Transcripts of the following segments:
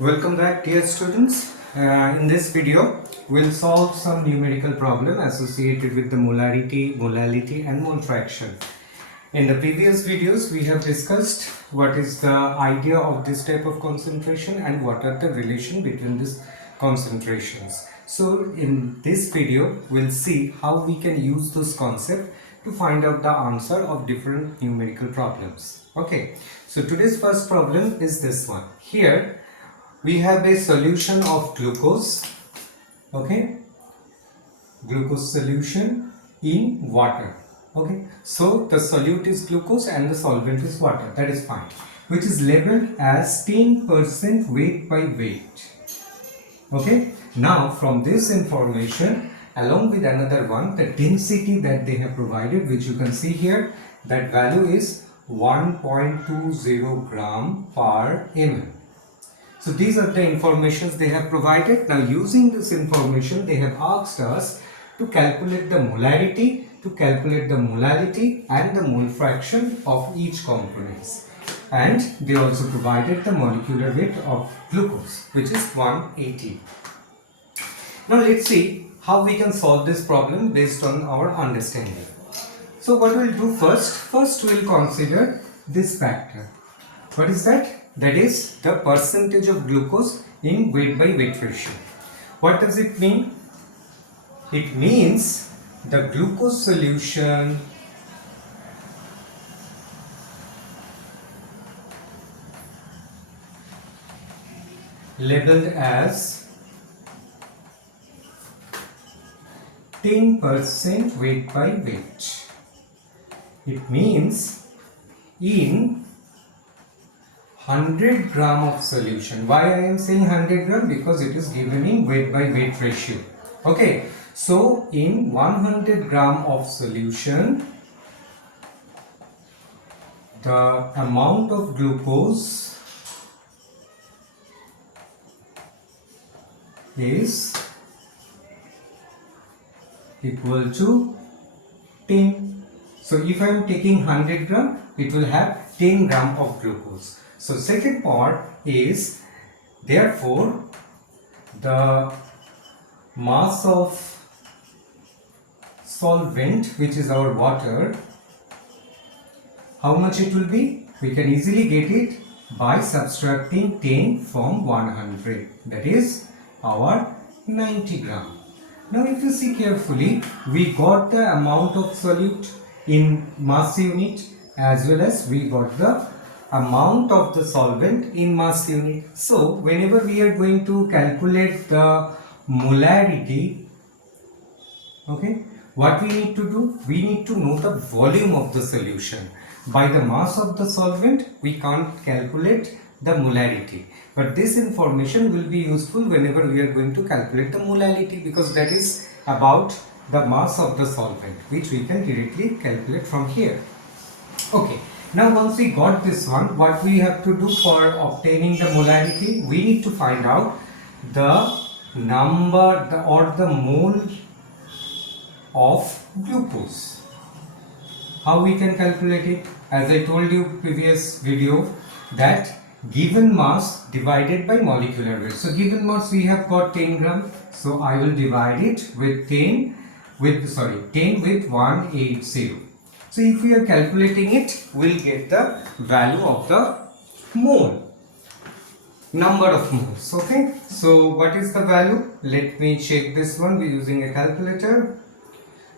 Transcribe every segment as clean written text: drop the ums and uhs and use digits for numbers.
Welcome back, dear students. In this video, we'll solve some numerical problem associated with the molarity, molality and mole fraction. In the previous videos, we have discussed what is the idea of this type of concentration and what are the relation between these concentrations. So in this video, we'll see how we can use this concept to find out the answer of different numerical problems. Okay, so today's first problem is this one. Here we have a solution of glucose, okay, glucose solution in water. Okay, so the solute is glucose and the solvent is water, that is fine, which is labeled as 10% weight by weight. Okay, now from this information, along with another one, the density that they have provided, which you can see here, that value is 1.20 gram per ml. So these are the informations they have provided. Now using this information, they have asked us to calculate the molarity, to calculate the molality and the mole fraction of each components. And they also provided the molecular weight of glucose, which is 180. Now let's see how we can solve this problem based on our understanding. So what we'll do first we'll consider this factor. What is that? That is the percentage of glucose in weight by weight ratio. What does it mean? It means the glucose solution labeled as 10% weight by weight. It means in 100 gram of solution. Why I am saying 100 gram? Because it is given in weight by weight ratio. Okay, so in 100 gram of solution, the amount of glucose is equal to 10. So if I am taking 100 gram, it will have 10 gram of glucose. So second part is, therefore the mass of solvent, which is our water, how much it will be? We can easily get it by subtracting 10 from 100, that is our 90 gram. Now if you see carefully, we got the amount of solute in mass unit as well as we got the amount of the solvent in mass unit. So whenever we are going to calculate the molarity, okay, what we need to do? We need to know the volume of the solution. By the mass of the solvent, we can't calculate the molarity. But this information will be useful whenever we are going to calculate the molality, because that is about the mass of the solvent, which we can directly calculate from here. Okay. Now once we got this one, what we have to do for obtaining the molarity? We need to find out the number or the mole of glucose. How we can calculate it? As I told you previous video, that given mass divided by molecular weight. So given mass we have got 10 gram. So I will divide it with 10 with 180. So if we are calculating it, we'll get the value of the mole, number of moles. Okay, so what is the value? Let me check this one by using a calculator.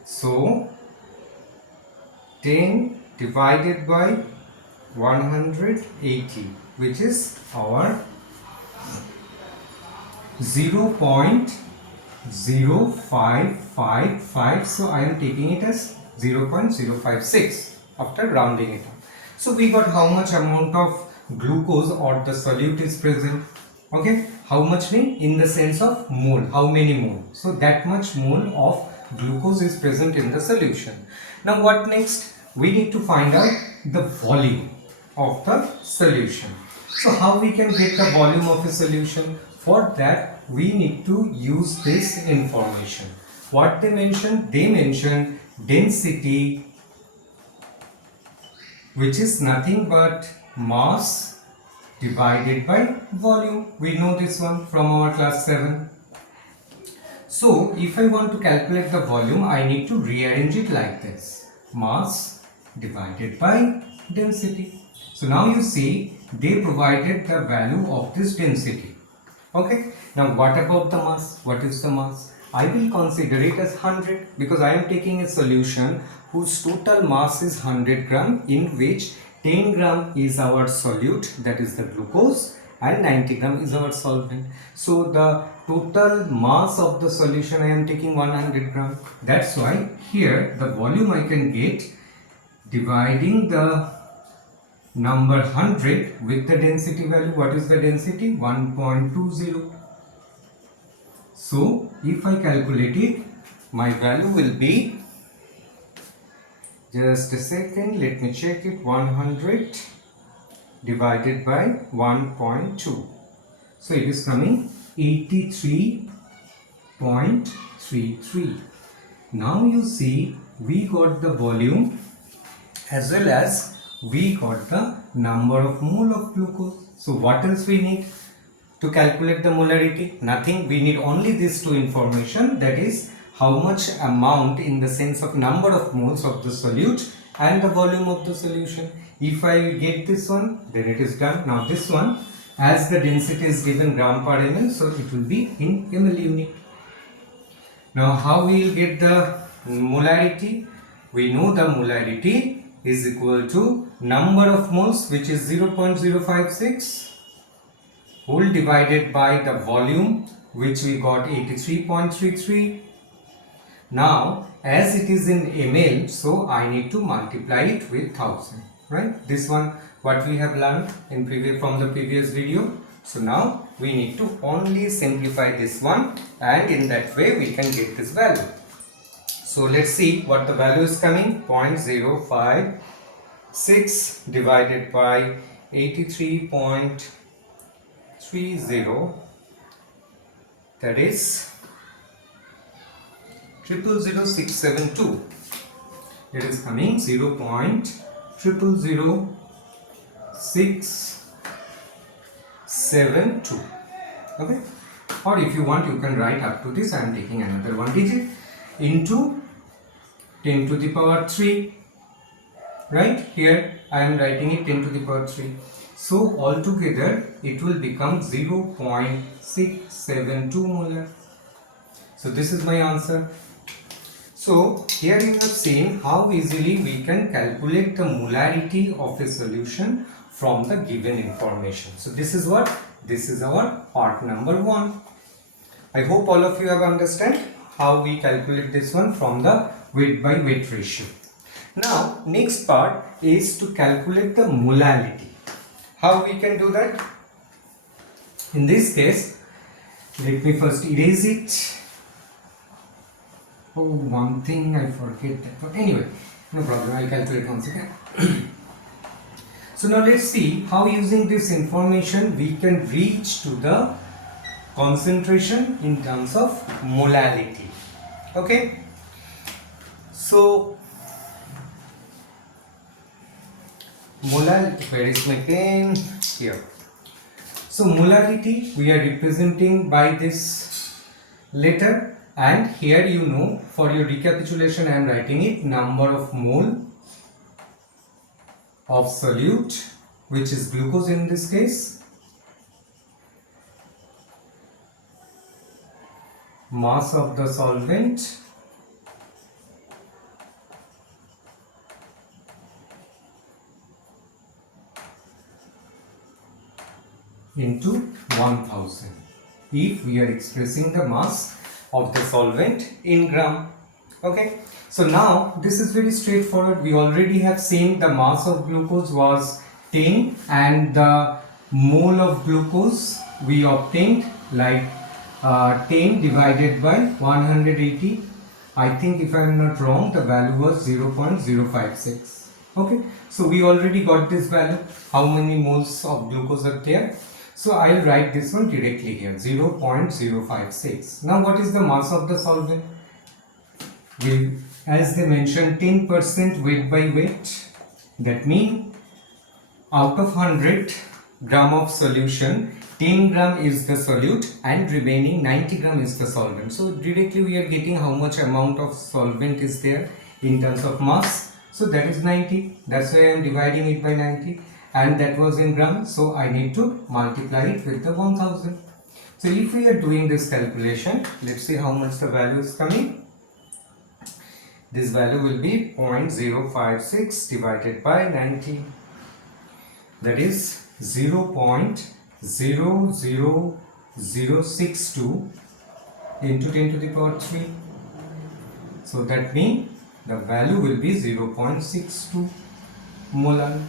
So 10 divided by 180, which is our 0.0555. So I am taking it as 0.056 after rounding it up. So we got how much amount of glucose or the solute is present. Okay, how much mean in the sense of mole, how many mole? So that much mole of glucose is present in the solution. Now what next? We need to find out the volume of the solution. So how we can get the volume of a solution? For that we need to use this information. What they mentioned? They mentioned density, which is nothing but mass divided by volume. We know this one from our class 7. So if I want to calculate the volume, I need to rearrange it like this. Mass divided by density. So now you see they provided the value of this density. Okay. Now what about the mass? What is the mass? I will consider it as 100 because I am taking a solution whose total mass is 100 gram, in which 10 gram is our solute, that is the glucose, and 90 gram is our solvent. So the total mass of the solution I am taking 100 gram. That's why here the volume I can get dividing the number 100 with the density value. What is the density? 1.20. So if I calculate it, my value will be, just a second, let me check it, 100 divided by 1.2. So it is coming 83.33. Now you see we got the volume as well as we got the number of mole of glucose. So what else we need to calculate the molarity? Nothing. We need only these two information, that is how much amount in the sense of number of moles of the solute and the volume of the solution. If I get this one, then it is done. Now this one, as the density is given gram per ml, so it will be in ml unit. Now how we will get the molarity? We know the molarity is equal to number of moles, which is 0.056, whole divided by the volume, which we got 83.33. Now as it is in ml, so I need to multiply it with 1000, right? This one what we have learned in from the previous video. So now we need to only simplify this one, and in that way we can get this value. So let's see what the value is coming. 0.056 divided by 83.30, that is 000672. It is coming 0.000672. Okay, or if you want you can write up to this. I am taking another one digit into 10 to the power 3. Right here I am writing it 10 to the power 3. So altogether it will become 0.672 molar. So this is my answer. So here you have seen how easily we can calculate the molarity of a solution from the given information. So this is what? This is our part number 1. I hope all of you have understand how we calculate this one from the weight by weight ratio. Now next part is to calculate the molality. How we can do that? In this case, let me first erase it. Oh, one thing I forget that, but anyway, no problem, I'll calculate once again. So now let's see how using this information we can reach to the concentration in terms of molality. Okay, so molality, where is my pen? Here. So molality we are representing by this letter. And here you know, for your recapitulation I am writing it, number of mole of solute, which is glucose in this case, mass of the solvent, into 1000 if we are expressing the mass of the solvent in gram. Okay, so now this is very straightforward. We already have seen the mass of glucose was 10 and the mole of glucose we obtained like 10 divided by 180. I think if I am not wrong the value was 0.056. Okay, so we already got this value, how many moles of glucose are there. So I will write this one directly here, 0.056. Now what is the mass of the solvent? As they mentioned, 10% weight by weight. That means out of 100 gram of solution, 10 gram is the solute and remaining 90 gram is the solvent. So directly we are getting how much amount of solvent is there in terms of mass. So that is 90. That's why I am dividing it by 90, and that was in gram. So I need to multiply it with the 1000. So if we are doing this calculation, let's see how much the value is coming. This value will be 0.056 divided by 90. That is 0.00062 into 10 to the power 3. So that means the value will be 0.62 molar.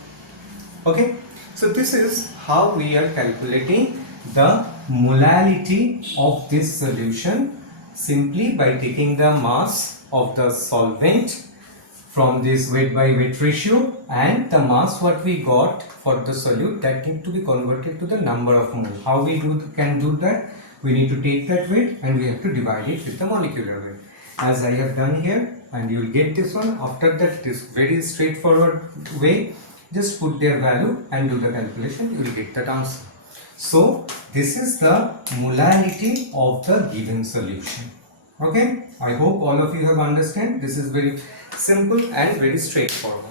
Okay, so this is how we are calculating the molality of this solution, simply by taking the mass of the solvent from this weight by weight ratio and the mass what we got for the solute, that need to be converted to the number of mole. How we can do that? We need to take that weight and we have to divide it with the molecular weight, as I have done here, and you will get this one. After that, this very straightforward way, just put their value and do the calculation, you will get that answer. So this is the molality of the given solution. Okay, I hope all of you have understand. This is very simple and very straightforward.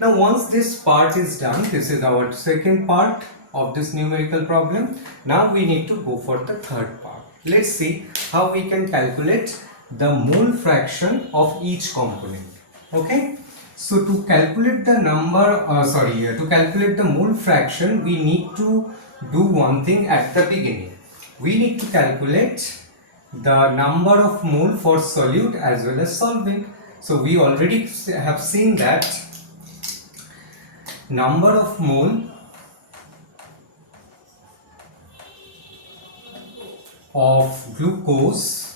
Now once this part is done, this is our second part of this numerical problem. Now we need to go for the third part. Let's see how we can calculate the mole fraction of each component. Okay, so to calculate the to calculate the mole fraction, we need to do one thing at the beginning. We need to calculate the number of mole for solute as well as solvent. So we already have seen that number of mole of glucose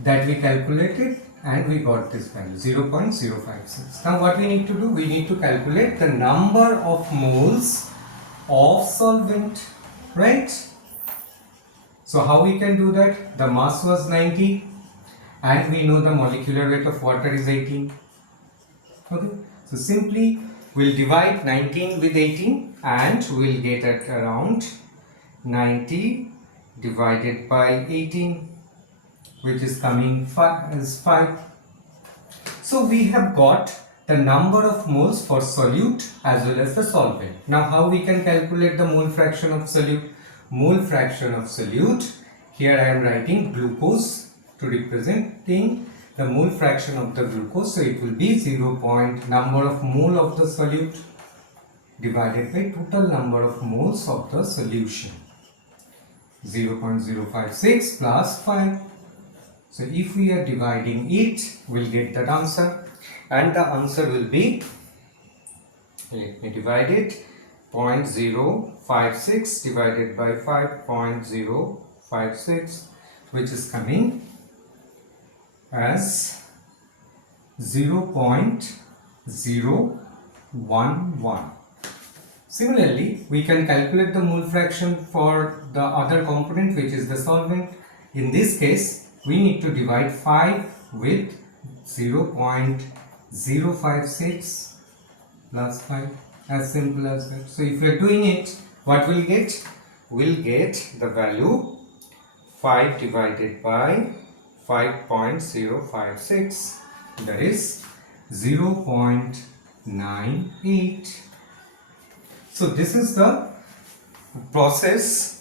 that we calculated, and we got this value 0.056. Now what we need to do, we need to calculate the number of moles of solvent, right? So how we can do that? The mass was 90 and we know the molecular weight of water is 18. Okay, so simply we'll divide 19 with 18 and we'll get at around 90 divided by 18, which is coming as 5. So we have got the number of moles for solute as well as the solvent. Now how we can calculate the mole fraction of solute? Mole fraction of solute, here I am writing glucose to representing the mole fraction of the glucose. So it will be number of mole of the solute divided by total number of moles of the solution, 0.056 plus 5. So if we are dividing it, we'll get that answer, and the answer will be, let me divide it, 0.056 divided by 5.056, which is coming as 0.011. Similarly, we can calculate the mole fraction for the other component, which is the solvent. In this case, we need to divide 5 with 0.056 plus 5, as simple as that. So if we are doing it, what we'll get? We'll get the value 5 divided by 5.056, that is 0.98. So this is the process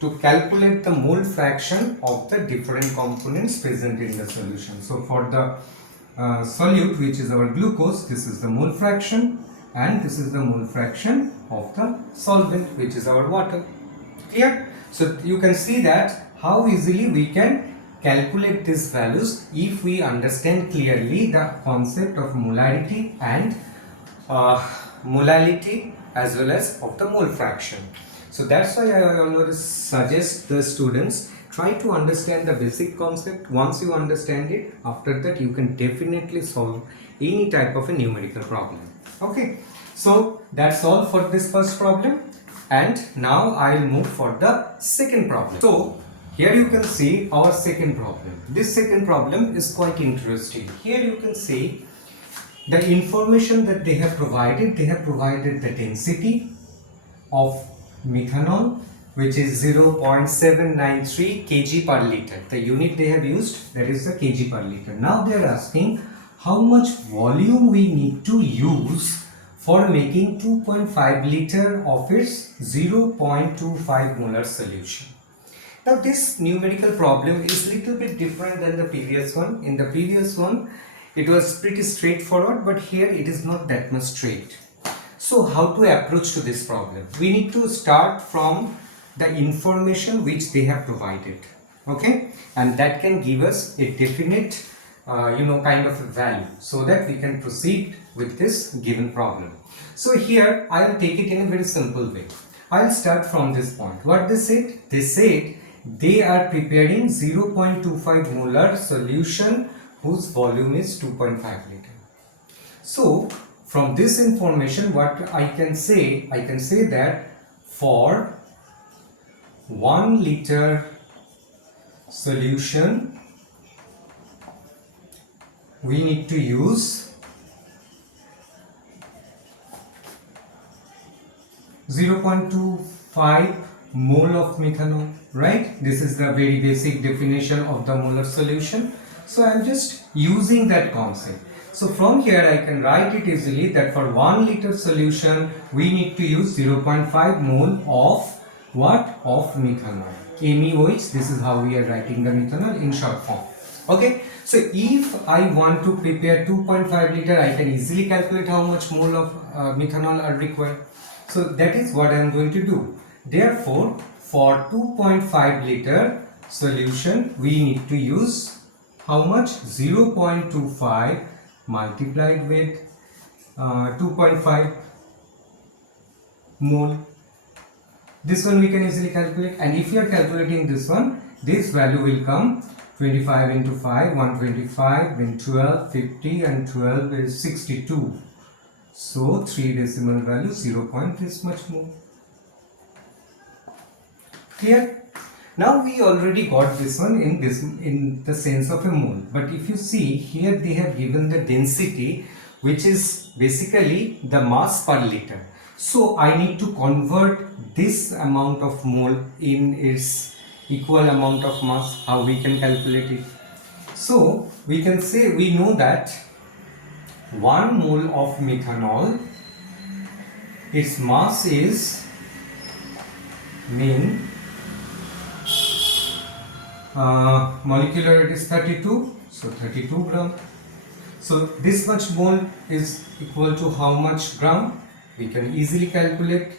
to calculate the mole fraction of the different components present in the solution. So for the solute, which is our glucose, this is the mole fraction, and this is the mole fraction of the solvent, which is our water. Clear? So you can see that how easily we can calculate these values if we understand clearly the concept of molarity and molality as well as of the mole fraction. So that's why I always suggest the students, try to understand the basic concept. Once you understand it, after that you can definitely solve any type of a numerical problem. Okay, so that's all for this first problem, and now I'll move for the second problem. So here you can see our second problem. This second problem is quite interesting. Here you can see the information that they have provided the density of methanol, which is 0.793 kg per liter. The unit they have used, that is the kg per liter. Now they are asking how much volume we need to use for making 2.5 liter of its 0.25 molar solution. Now this numerical problem is little bit different than the previous one. In the previous one it was pretty straightforward, but here it is not that much straight. So how to approach to this problem? We need to start from the information which they have provided, okay, and that can give us a definite kind of a value, so that we can proceed with this given problem. So here I will take it in a very simple way. I will start from this point. What they said? They said they are preparing 0.25 molar solution whose volume is 2.5 liter. So from this information, what I can say that for 1 liter solution we need to use 0.25 mole of methanol, right? This is the very basic definition of the molar solution. So I am just using that concept. So from here I can write it easily that for 1 liter solution we need to use 0.5 mole of what? Of methanol. MEOH, this is how we are writing the methanol in short form. Okay, so if I want to prepare 2.5 liter, I can easily calculate how much mole of methanol are required. So that is what I am going to do. Therefore, for 2.5 liter solution we need to use how much? 0.25 multiplied with 2.5 mole. This one we can easily calculate, and if you are calculating this one, this value will come 25 into 5, 125, then 12, 50, and 12 is 62. So 3 decimal value, 0. This much more. Clear? Now we already got this one in the sense of a mole, but if you see here they have given the density, which is basically the mass per liter. So I need to convert this amount of mole in its equal amount of mass. How we can calculate it? So we can say, we know that 1 mole of methanol, its mass is mean molecular weight is 32, so 32 gram. So this much mole is equal to how much gram? We can easily calculate.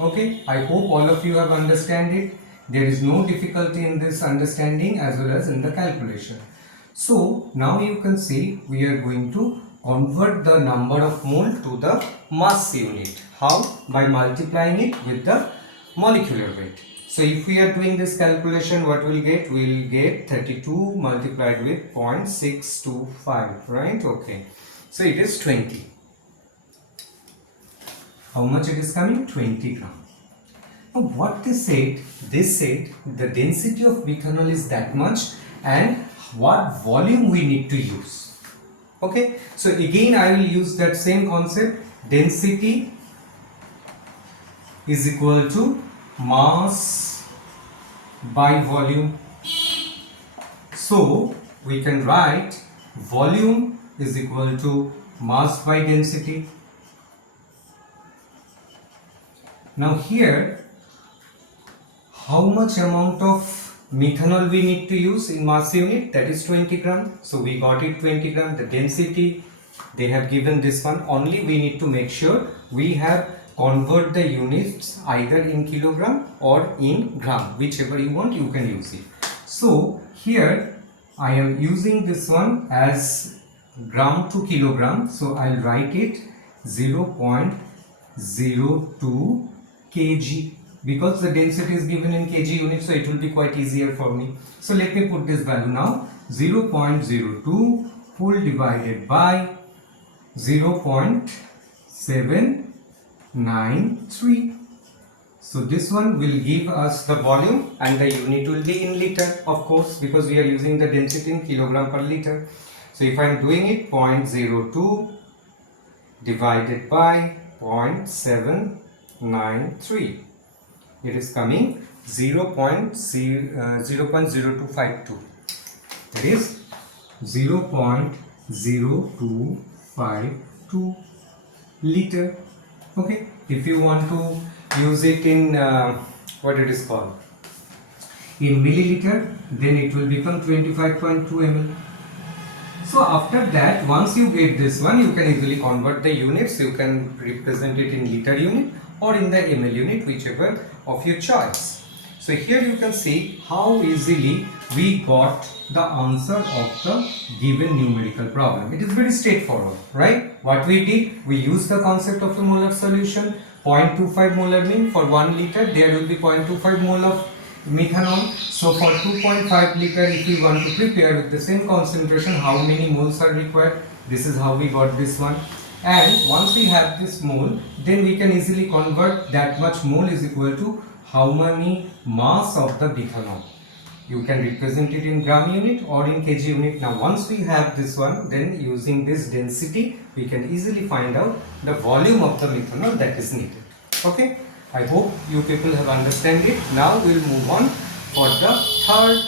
Okay, I hope all of you have understand it. There is no difficulty in this understanding as well as in the calculation. So now you can see we are going to convert the number of mole to the mass unit. How? By multiplying it with the molecular weight. So if we are doing this calculation, what we'll get? We'll get 32 multiplied with 0.625, right? Okay. So it is 20. How much it is coming? 20 gram. Now what they said the density of methanol is that much and what volume we need to use. Okay. So again I will use that same concept. Density is equal to mass by volume. So we can write volume is equal to mass by density. Now here, how much amount of methanol we need to use in mass unit? That is 20 gram. So we got it 20 gram. The density they have given this one. Only we need to make sure we have convert the units either in kilogram or in gram, whichever you want you can use it. So here I am using this one as gram to kilogram, so I'll write it 0.02 kg because the density is given in kg unit, so it will be quite easier for me. So let me put this value now. 0.02 full divided by 0.793. So this one will give us the volume and the unit will be in liter, of course, because we are using the density in kilogram per liter. So if I am doing it 0.02 divided by 0.793. It is coming 0.0252. That is 0.0252 liter. Okay, if you want to use it in what it is called in milliliter, then it will become 25.2 ml. So after that, once you get this one, you can easily convert the units. You can represent it in liter unit or in the ml unit, whichever of your choice. So here you can see how easily we got the answer of the given numerical problem. It is very straightforward, right? What we did, we used the concept of a molar solution. 0.25 molar mean for 1 liter there will be 0.25 mole of methanol. So for 2.5 liter, if we want to prepare with the same concentration, how many moles are required? This is how we got this one. And once we have this mole, then we can easily convert that much mole is equal to how many mass of the methanol. You can represent it in gram unit or in kg unit. Now once we have this one, then using this density, we can easily find out the volume of the methanol that is needed. Okay, I hope you people have understand it. Now we will move on for the third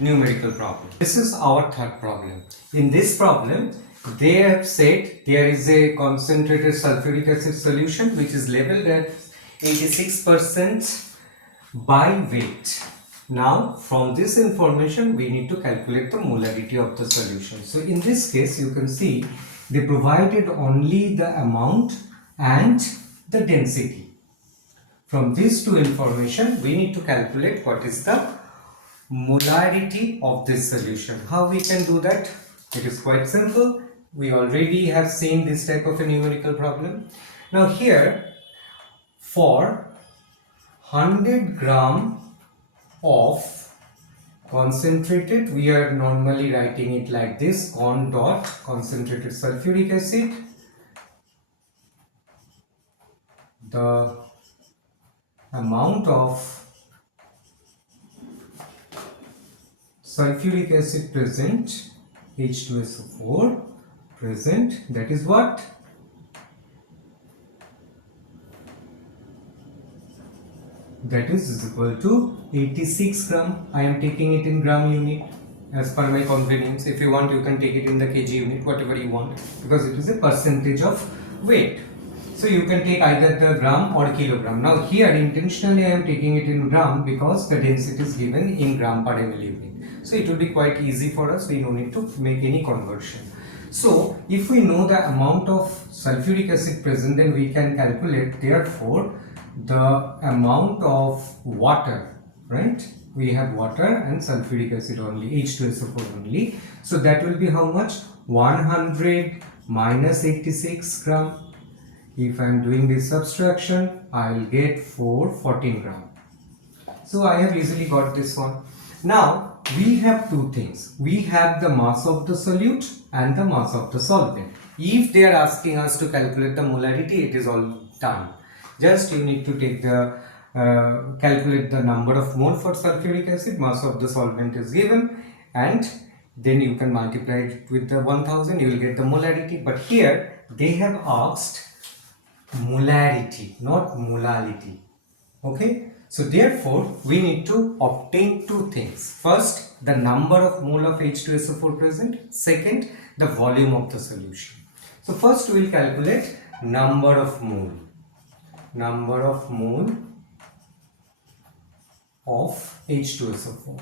numerical problem. This is our third problem. In this problem, they have said there is a concentrated sulfuric acid solution which is labeled at 86% by weight. Now from this information we need to calculate the molarity of the solution. So in this case you can see they provided only the amount and the density. From these two information we need to calculate what is the molarity of this solution. How we can do that? It is quite simple. We already have seen this type of a numerical problem. Now here for 100 gram of concentrated, we are normally writing it like this: con dot concentrated sulfuric acid, the amount of sulfuric acid present, H2SO4 present, that is what? That is equal to 86 gram. I am taking it in gram unit as per my convenience. If you want, you can take it in the kg unit, whatever you want, because it is a percentage of weight. So you can take either the gram or kilogram. Now here intentionally I am taking it in gram because the density is given in gram per ml unit. So it will be quite easy for us. We don't need to make any conversion. So if we know the amount of sulfuric acid present, then we can calculate therefore the amount of water, right? We have water and sulfuric acid only, H2SO4 only. So that will be how much? 100 minus 86 gram. If I am doing this subtraction, I will get 14 gram. So I have easily got this one. Now we have two things. We have the mass of the solute and the mass of the solvent. If they are asking us to calculate the molarity, it is all done. Just you need to take the calculate the number of mole for sulfuric acid, mass of the solvent is given, and then you can multiply it with the 1000, you will get the molarity. But here they have asked molarity, not molality. Okay, so therefore we need to obtain two things. First, the number of mole of H2SO4 present. Second, the volume of the solution. So first we will calculate number of mole. Number of mole of H2SO4.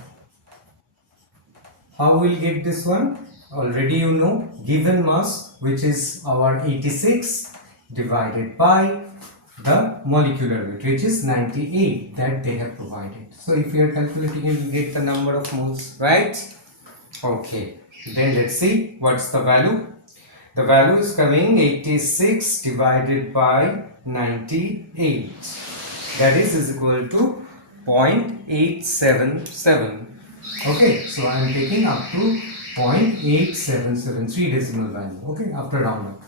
How we will get this one? Already you know, given mass, which is our 86, divided by the molecular weight, which is 98 that they have provided. So if you are calculating, you will get the number of moles, right? Okay, then let's see what's the value. The value is coming 86 divided by 98. That is equal to 0.877. Okay, so I am taking up to 0.8773 decimal value. Okay, after round up.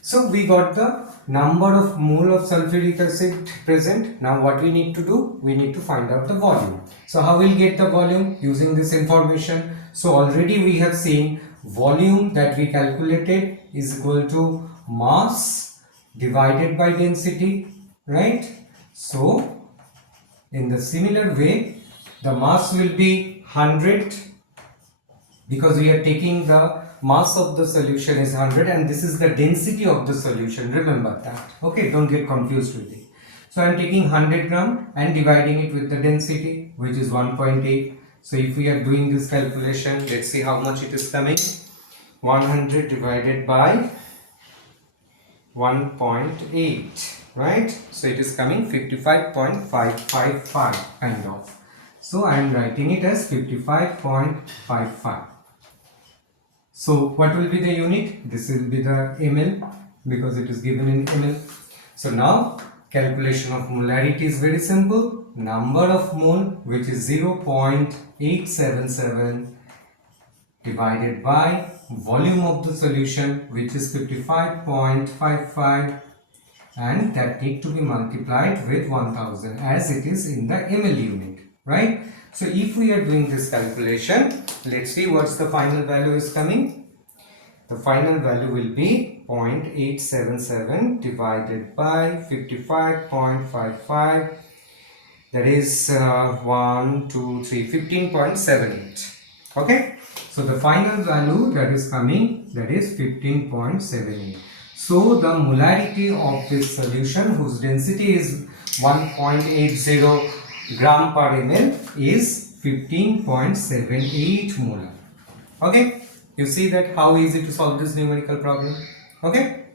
So we got the number of mole of sulfuric acid present. Now what we need to do? We need to find out the volume. So how we'll get the volume? Using this information. So already we have seen volume that we calculated is equal to mass divided by density, right? So in the similar way, the mass will be 100 because we are taking the mass of the solution is 100 and this is the density of the solution. Remember that. Okay, don't get confused with it. So I am taking 100 gram and dividing it with the density, which is 1.8. So if we are doing this calculation, let's see how much it is coming. 100 divided by 1.8, right? So it is coming 55.555 kind of. So I am writing it as 55.55. So what will be the unit? This will be the ml because it is given in ml. So now calculation of molarity is very simple. Number of mole, which is 0.877, divided by volume of the solution, which is 55.55, and that need to be multiplied with 1000 as it is in the ml unit, right? So if we are doing this calculation, let's see what's the final value is coming. The final value will be 0.877 divided by 55.55, that is 15.78. Okay, so the final value that is coming, that is 15.78. So the molarity of this solution, whose density is 1.80 gram per ml, is 15.78 molar. Okay, you see that how easy to solve this numerical problem. Okay,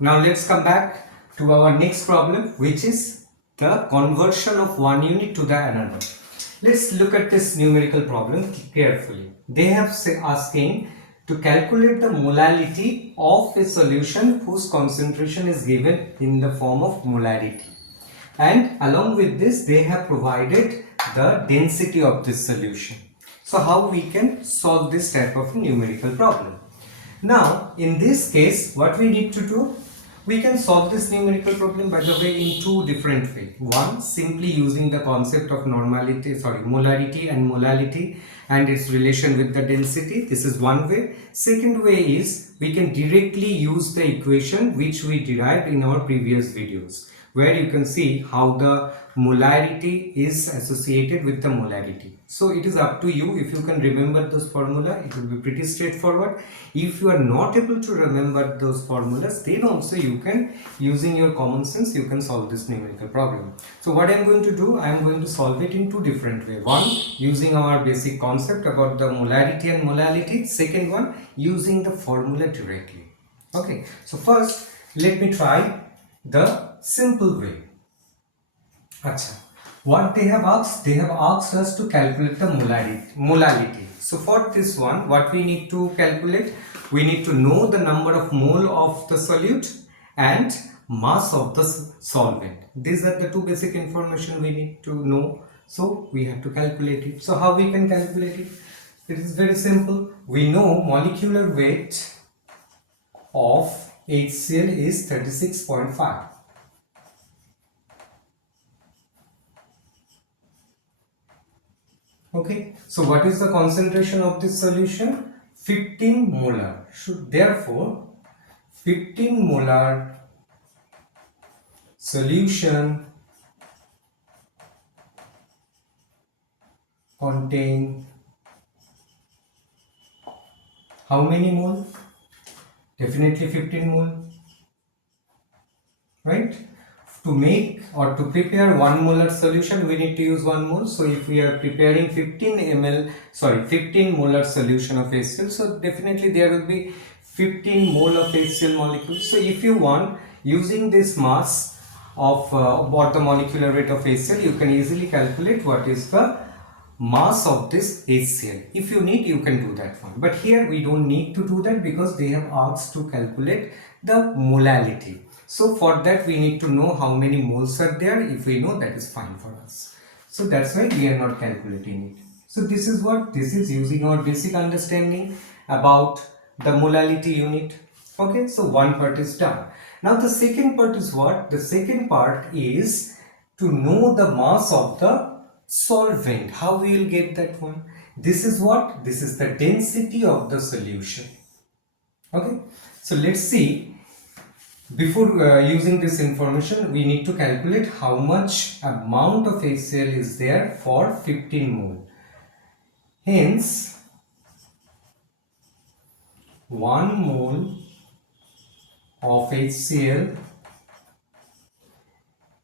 now let's come back to our next problem, which is the conversion of one unit to the another. Let's look at this numerical problem carefully. They have asking to calculate the molality of a solution whose concentration is given in the form of molarity, and along with this they have provided the density of this solution. So how we can solve this type of numerical problem? Now in this case, what we need to do, we can solve this numerical problem, by the way, in two different ways. One, simply using the concept of molarity and molality and its relation with the density. This is one way. Second way is we can directly use the equation which we derived in our previous videos, where you can see how the molarity is associated with the molarity. So it is up to you. If you can remember those formula, it will be pretty straightforward. If you are not able to remember those formulas, then also you can, using your common sense, you can solve this numerical problem. So what I am going to do, I am going to solve it in two different ways. One, using our basic concept about the molarity and molality. Second one, using the formula directly. Okay, so first let me try the simple way. Acha, what they have asked us to calculate the molality. So for this one, what we need to calculate, we need to know the number of mole of the solute and mass of the solvent. These are the two basic information we need to know. So we have to calculate it. So how we can calculate it? It is very simple. We know molecular weight of HCl is 36.5. Okay, so what is the concentration of this solution? 15 molar. Therefore, 15 molar solution contain how many mole? Definitely 15 mole, right? To make or to prepare 1 molar solution, we need to use 1 mole. So if we are preparing 15 molar solution of HCl, so definitely there will be 15 mole of HCl molecules. So if you want, using this mass of what the molecular weight of HCl, you can easily calculate what is the mass of this HCl. If you need, you can do that one. But here we don't need to do that because they have asked to calculate the molality. So for that we need to know how many moles are there. If we know, that is fine for us. So that's why we are not calculating it. So this is using our basic understanding about the molality unit. Okay, so one part is done. Now the second part is what? The second part is to know the mass of the solvent. How we will get that one? This is what? This is the density of the solution. Okay, so let's see. Before using this information, we need to calculate how much amount of HCl is there for 15 mole. Hence, 1 mole of HCl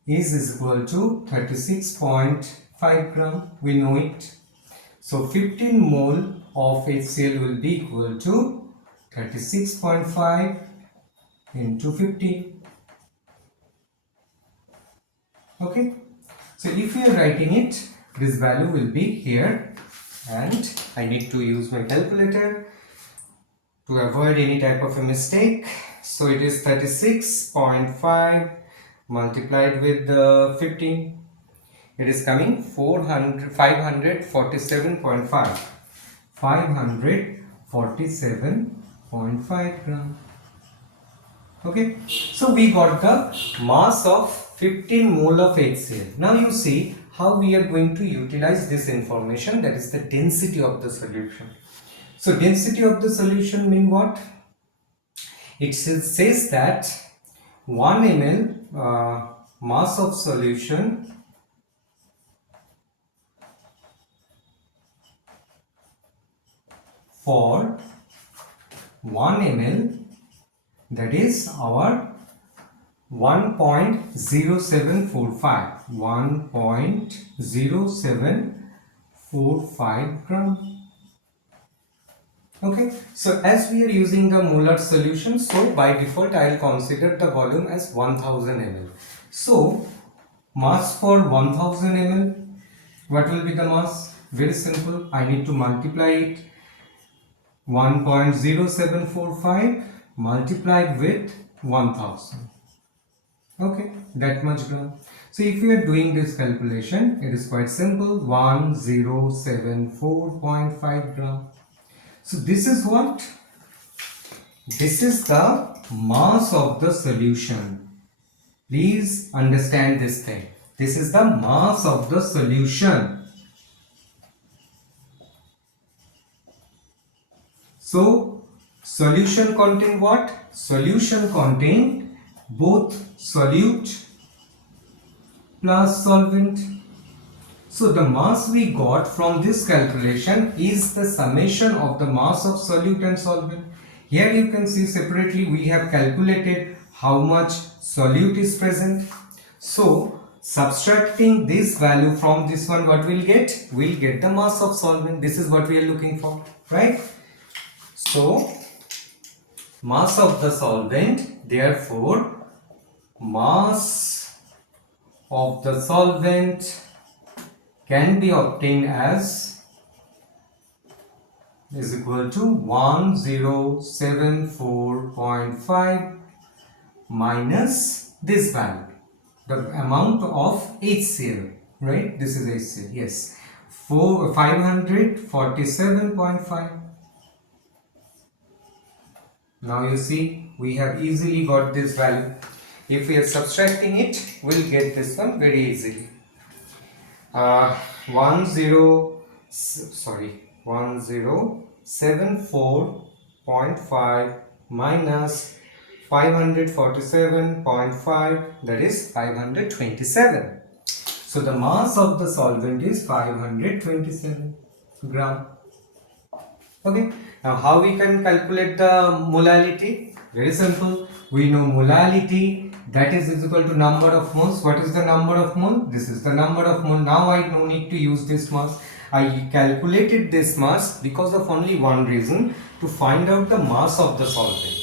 is equal to 36.5 gram. We know it. So 15 mole of HCl will be equal to 36.5 into 15. Okay. So if we are writing it, this value will be here, and I need to use my calculator to avoid any type of a mistake. So it is 36.5 multiplied with the 15. It is coming 547.5. 547.5 gram. Okay, so we got the mass of 15 mole of HCl. Now you see how we are going to utilize this information, that is the density of the solution. So density of the solution mean what? It says that 1 ml mass of solution for 1 ml, that is our 1.0745 gram. Okay, so as we are using the molar solution, so by default I will consider the volume as 1000 ml. So mass for 1000 ml, what will be the mass? Very simple, I need to multiply it 1.0745 multiplied with 1000. Okay, that much gram. So if we are doing this calculation, it is quite simple, 1074.5 gram. So this is what? This is the mass of the solution. Please understand this thing. This is the mass of the solution. So solution contain what? Solution contain both solute plus solvent. So the mass we got from this calculation is the summation of the mass of solute and solvent. Here you can see separately we have calculated how much solute is present. So subtracting this value from this one, what we'll get? We'll get the mass of solvent. This is what we are looking for, right? So mass of the solvent, therefore mass of the solvent can be obtained as is equal to 1074.5 minus this value, the amount of HCl, right? This is HCl, yes, 547.5. Now you see we have easily got this value. If we are subtracting it, we'll get this one very easily. 1074.5 minus 547.5, that is 527. So the mass of the solvent is 527 gram. Okay, now how we can calculate the molality? Very simple. We know molality, that is equal to number of moles. What is the number of mole? This is the number of mole. Now I no need to use this mass. I calculated this mass because of only one reason, to find out the mass of the solvent.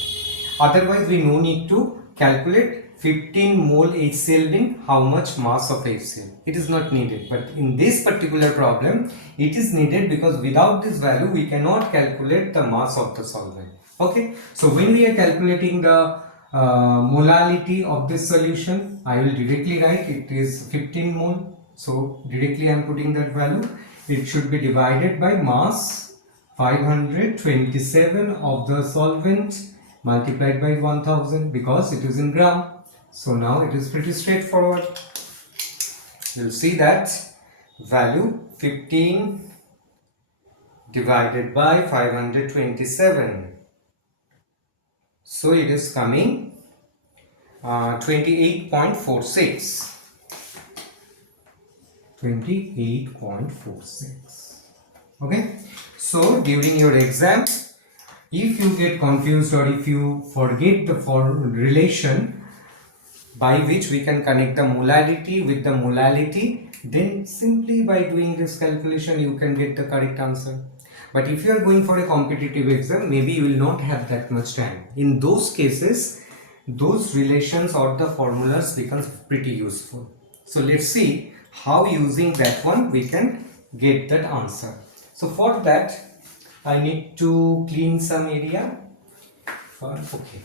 Otherwise we no need to calculate 15 mole HCl mean how much mass of HCl. It is not needed, but in this particular problem it is needed, because without this value we cannot calculate the mass of the solvent. Okay, so when we are calculating the molality of this solution, I will directly write it is 15 mole. So directly I am putting that value. It should be divided by mass 527 of the solvent multiplied by 1000, because it is in gram. So now it is pretty straightforward. You'll see that value 15 divided by 527. So it is coming 28.46. 28.46. Okay, so during your exam, if you get confused or if you forget the relation by which we can connect the molarity with the molality, then simply by doing this calculation you can get the correct answer. But if you are going for a competitive exam, maybe you will not have that much time. In those cases, those relations or the formulas becomes pretty useful. So let's see how using that one we can get that answer. So for that I need to clean some area. Okay.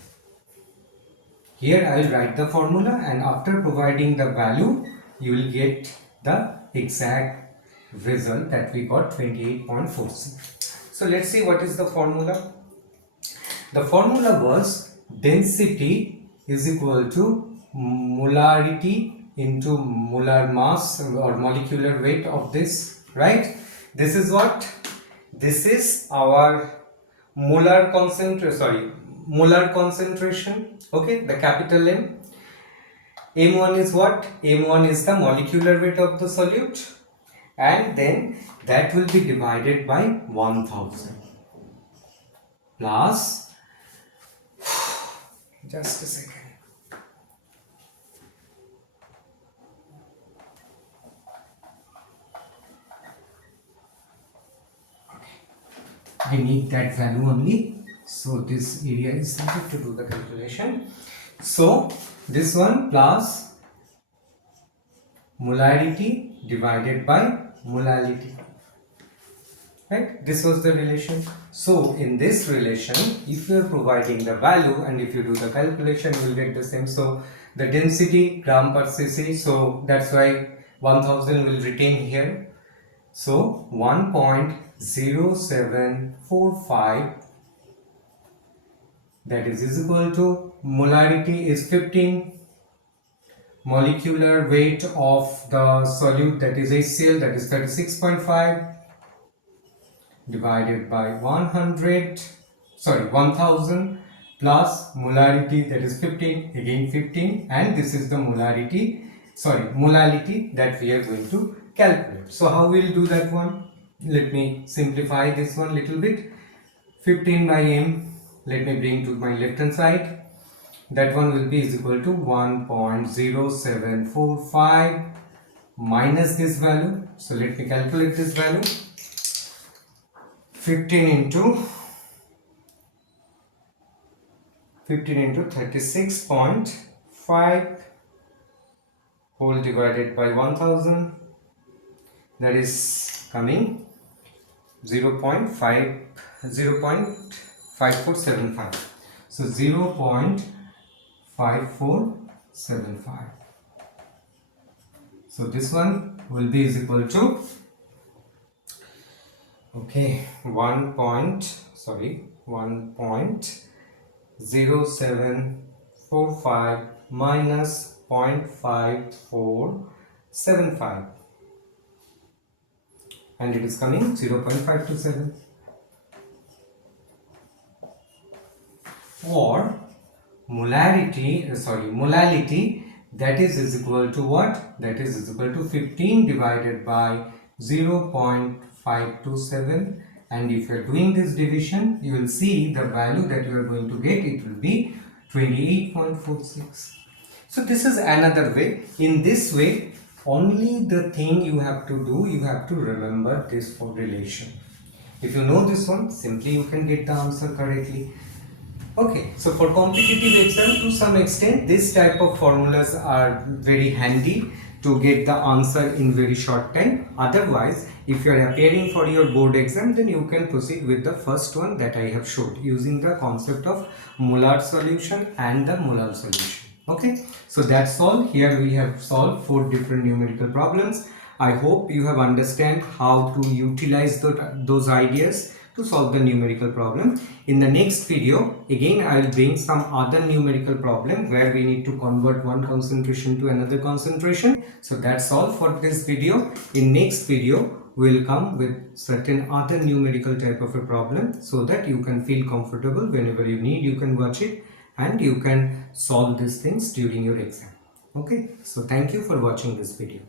Here I will write the formula, and after providing the value you will get the exact result that we got, 28.46. So let's see what is the formula. The formula was density is equal to molarity into molar mass or molecular weight of this, right? This is what? This is our molar concentration, okay, the capital M. M1 is what? M1 is the molecular weight of the solute, and then that will be divided by 1000 plus, just a second, I need that value only, so this area is needed to do the calculation. So this one plus molarity divided by molality, right? This was the relation. So in this relation, if you are providing the value and if you do the calculation, you will get the same. So the density gram per cc, so that's why 1000 will retain here. So 1.0745, that is equal to, molarity is 15, molecular weight of the solute, that is HCl, that is 36.5, divided by 1000 plus molarity, that is 15, again 15, and this is the molarity that we are going to calculate. So how we will do that one? Let me simplify this one little bit. 15 by m, let me bring to my left hand side. That one will be is equal to 1.0745 minus this value. So let me calculate this value. 15 into 36.5 whole divided by 1000, that is coming 0.5475. So 0.5475. So this one will be is equal to, okay, 1.0745 minus 0.5475, and it is coming 0.527. Or molality, that is equal to what? That is equal to 15 divided by 0.527, and if you are doing this division, you will see the value that you are going to get, it will be 28.46. So this is another way. In this way, only the thing you have to do, you have to remember this for relation. If you know this one, simply you can get the answer correctly. Okay, so for competitive exam, to some extent, this type of formulas are very handy to get the answer in very short time. Otherwise, if you are appearing for your board exam, then you can proceed with the first one that I have showed, using the concept of molar solution and the molal solution. Okay, so that's all. Here we have solved 4 different numerical problems. I hope you have understand how to utilize those ideas to solve the numerical problem. In the next video, again I will bring some other numerical problem where we need to convert one concentration to another concentration. So that's all for this video. In next video, we will come with certain other numerical type of a problem, so that you can feel comfortable. Whenever you need, you can watch it and you can solve these things during your exam. Okay, so thank you for watching this video.